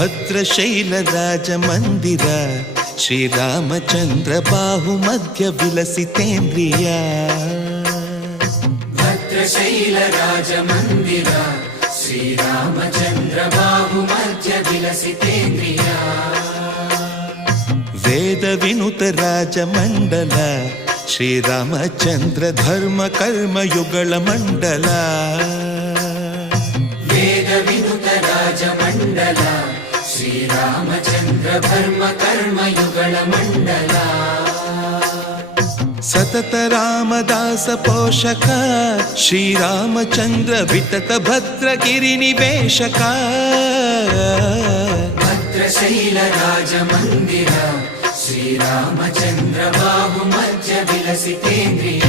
ಭದ್ರಶೈಲ ರಾಜ ಮಂದಿರ ಶ್ರೀರಾಮಚಂದ್ರ ಬಾಹು ಮಧ್ಯ ವಿಲಸಿತೇಂದ್ರಿಯ ಭದ್ರಶೈಲ ರಾಜ ಮಂದಿರ ಶ್ರೀರಾಮಚಂದ್ರ ಬಾಹು ಮಧ್ಯ ವಿಲಸಿತೇಂದ್ರಿಯ ವೇದ ವಿನುತ ರಾಜ ಮಂಡಲ ಶ್ರೀರಾಮಚಂದ್ರ ಧರ್ಮ ಕರ್ಮ ಯುಗಳ ಮಂಡಲ ವೇದ ವಿನುತ ರಾಜ ಮಂಡಲ ಶ್ರೀರಾಮಚಂದ್ರ ಧರ್ಮ ಕರ್ಮ ಯುಗಳ ಮಂಡಲ ಸತತ ರಾಮದಾಸ ಪೋಷಕ ಶ್ರೀರಾಮಚಂದ್ರ ವಿತತ ಭದ್ರಗಿರಿ ನಿವೇಶಕ ಭದ್ರಶೈಲ ರಾಜ ಮಂದಿರ ಶ್ರೀರಾಮಚಂದ್ರ ಬಾಹು ಮಧ್ಯ ವಿಲಸಿತೇಂದ್ರಿಯ